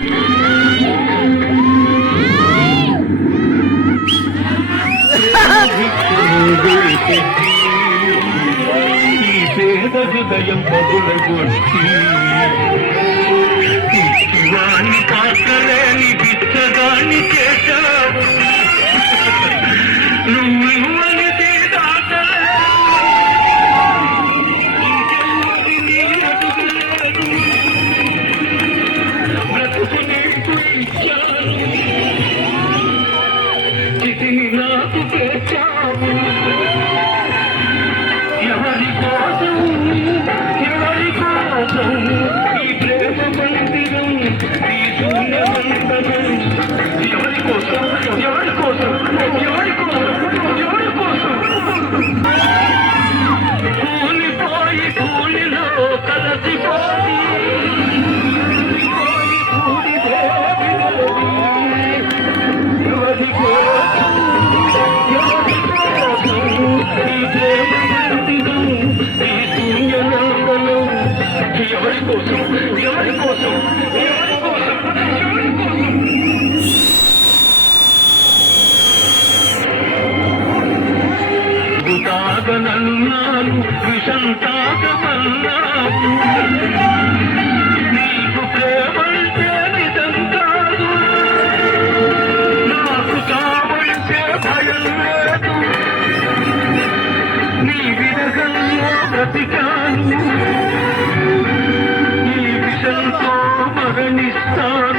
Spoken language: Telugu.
ఈ పేద హృదయం పగులగొట్టి వాణి కాకలేని బిచ్చగాని చేశావు నువ్వు నాకు తెచ్చావు ఎవరి కోసం ఈ ప్రేమ మందిరం ఈ శూన్యమంతరం ఎవరి కోసం ఎవరి కోసం ఎవరి కోసం కూలిపోయి కూలిలో కలసిపోయి ఎవరి కోసం ఎవరి కోసం ఎవరి కోసం ఎవరి కోసం తాగనన్నాను విషం తాగమన్నాను నీకు ప్రేమంటే నిజం కాదు నాకు కావంటే భయం లేదు నీ విరగంలో బ్రతికాను ఈ విషంతో మరణిస్తాను